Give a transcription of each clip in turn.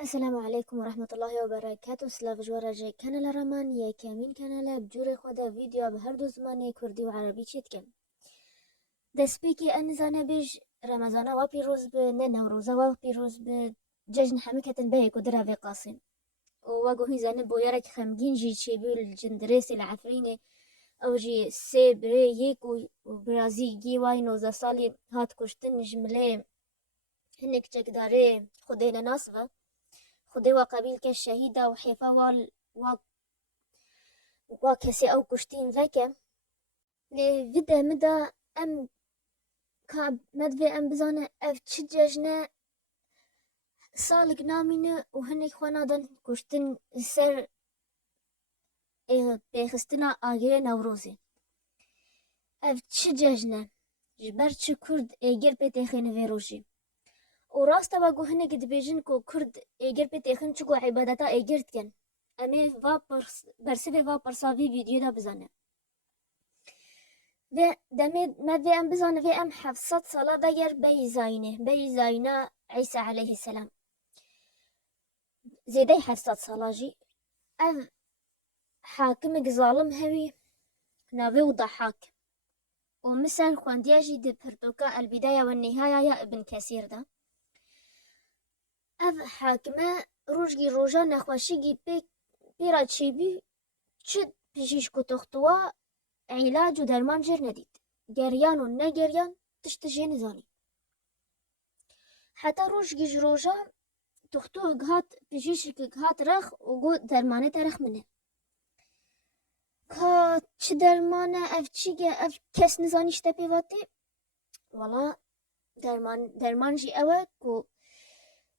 السلام عليكم ورحمة الله وبركاته. سلاف جوارا جي كانال رمان يا كامين كانال بجوري خدا فيديو بهردو زماني كردي وعربي چيتكن دسبيكي انزانا بيج رمضان و بيروز به نوروز و بيروز به ججن حمكة به كدرا في قاسم وواقو هي زانه بويرك خمجين جي تشيبو الجندريسي العفريني او جي سي بري يكو برازي جي واينو زاسالي هات كشتن جملي هنك جقداري خدينا ناصفة خدي وقبيل كالشهيدة وحيفا وكسي أو كشتين ذاك لفيدا مدى أم كاب مدفي أم بزانة أف تشججنا صالق نامينة وهنك خوانادن كشتن سر بيخستنا آغير نوروزي أف تشججنا جبر چه كرد ايگر بتخين فيروشي وراستا واقو هنك دبيجن كو كرد ايگر بتخين چكو عبادتا ايگر تكن امي برسي و برساوي فيديو دا بزانه و دمي ما في ام بزانه في ام حفصت صلاة داير بي زاينه عيسى عليه السلام زيدي حفصت صلاة جي ام حاكمك ظالم هوي ناوي وضحاك ومثل خواندياجي دي بردوكا البداية والنهاية يا ابن كثير ده اف حاكمه روجي روجا نخوشيجي بيرا تشيبي چد بيشيش كتوختوا علاج و درمان جر ندید گریان و نگریان تشت جه نزانی حتی روش گیج روژا تختو اگهات پیشیش اگهات رخ و گو درمانه ترخ منه که چه درمانه اف چیگه اف کس نزانیش تپی واتی والا درمان جی اوه که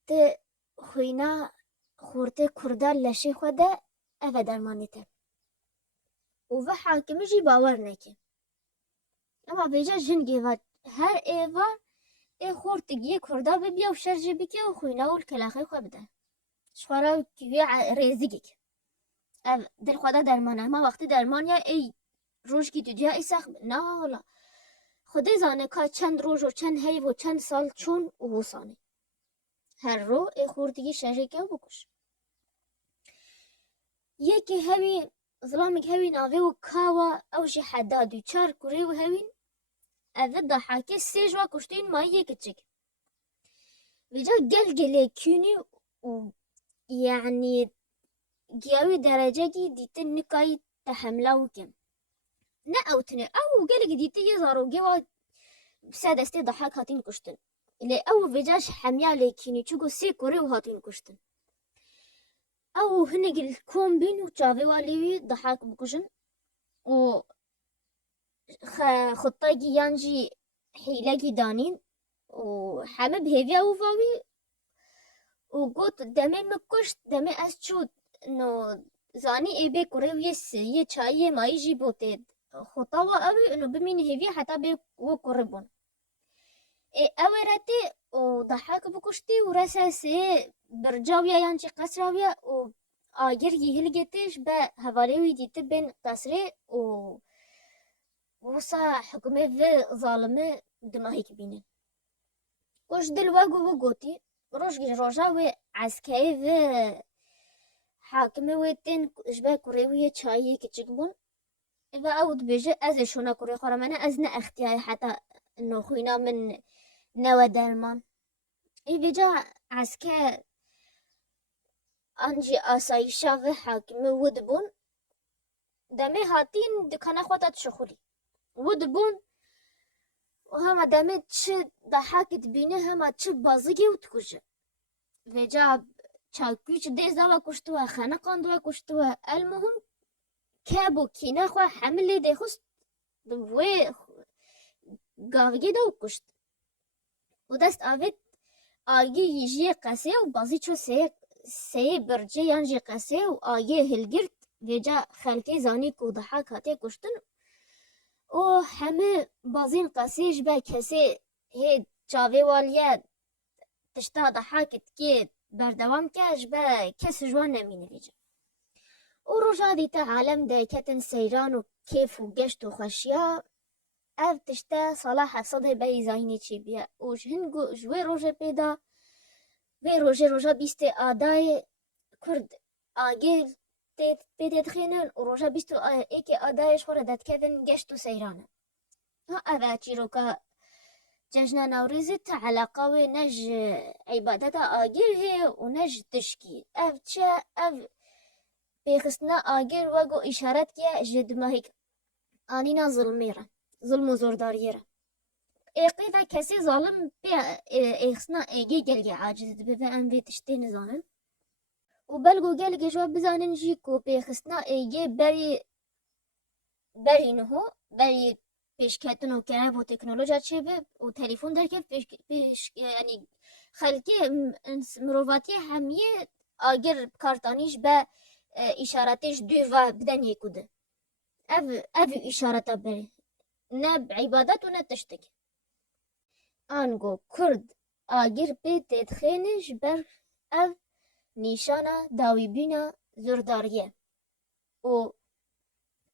ده خوینا خورده کرده لشه خوده اوه درمانه ته و حاکمه جی باور نکه اما بیجا جنگی و هر ایوان ای خورتگی کرده ببیا و شرجه بکه و خوینه و الکلاخی خواه بده شوارا کیوی ریزیگی که او دل خدا درمانه اما وقتی درمان یا ای روش کی دیا ای سخت نه حالا خودی زانه که چند روز و چند هی و چند سال چون و حسانه هر رو ای خورتگی شرجه که بکش یکی هوی ظلامك هوين آوه و كاوا اوشي حداد و چار كوري و هوين اوه ضحاكي سيجوا كشتين ما يكتشك ويجا قلقلي كيني و يعني جياوي درجة ديتن نكاي تحملاو كم نا اوتني او قلق ديتي يزارو جوا بسادستي ضحاك هاتين كشتن اللي او فيجاش حميا لكيني چوكو سي كوري و هاتين كشتن او هنق الكون بين و چاوي واليوي ضحاك بكشن و خطاقي يانجي حيلاقي دانين وحمى بهيفيا وفاوي وقلت دمي مكشت دمي أسشود إنه زاني إبي كوريويس يتشاي ما يجي بوتيد خطاوة أوي إنه بمين هيفيا حتى بي وكوربون أوي راتي وضحاك بكشتي ورساسي برجاويا يانجي قسراويا و آجر يهلجتش با هفاليوي ديت بين قسري وصا حكمي في ظالمة دماغي كبينة وش دلواقو وقوتي روشجي روجاوي عسكري في حاكمي ويتين شبه كوريوية چايي كتشكبون إذا أود بيجي أزي شونا كوري خورمانا أزنا اختياري حتى إنو خوينا من نوا درمان إي بيجا عسكر أنجي آسايشا في حاكمي ودبون دمي هاتين دكانا خوتا تشخولي ودبون وهما دمي تش ضحاكت بينه هما تش بازيجي وتكوشة وجا چاکوچ دیزا و کشتوه خانقان دو کشتوه المهم کابو کینا خو حمله ده خست دوی گاوگی دو کشت و دست آوید آگی یجی قصه و بازی چو سه برجه یانجی قصه و آگی هلگرد ویجا خلکی زانی کو ضحاک هاته کشتن و همه بازین قصه جبه کسی هی چاوه والیا تشتا ضحاکت که بردوام که جبه کس جوان نمینه ویجا و روژا دیتا عالم ده کتن سیران و کیف و گشت و خوشیا اف تشتا صلاح صده بی زاینی چی بیا و هنگو جوی روژه پیدا وی روژا بیست آدای کرد آگیر تید پیدت خینن و روژا بیست ایک آدایش خوره داد کردن گشت و سیرانه ها اوه چیروکا جشن نوروز علاقه و نج عبادت آگیر هی و نج تشکی اف چه اف پیخستنا آگیر وگو اشارت که جدماهیک آنینا ظلمیره ظلم و زورداریره ایقی دا کسی ظالم بی ایخسنا ایگی گلگی عاجز دبی و ام وی تشتی نزانن و بلگو گلگی جوا بزانن جی کو پیخستنا ایگی بری نهو بری پیشکتن و کنه و تکنولوژیا چه به و تلفن در که پیش یعنی خلکی مروواتی همیه آگر کارتانیش به اشاراتش دو و بدن یکوده اف اشارتا بری نه عبادت و نه تشتک آنگو کرد آگر به تدخینش بر اف نیشانا داوی بینا زورداریه و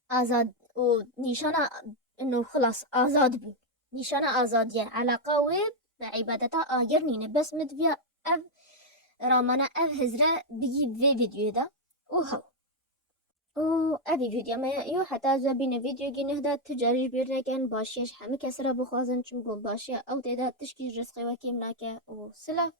آزاد و نیشانا انو خلاص آزاد بی نیشانا آزادیه علاقه و به عبادتا آگر نینه بس مدویا اف رامانا اف هزره بگی وی ویدیو دا و هاو و اوی ویدیو ما یو حتی زبین ویدیو گینه دا تجاریش بیرنگن باشیش همه کس را بخوازن چون باشی او تیدا تشکیش رزقی وکیم ناکه و سلاف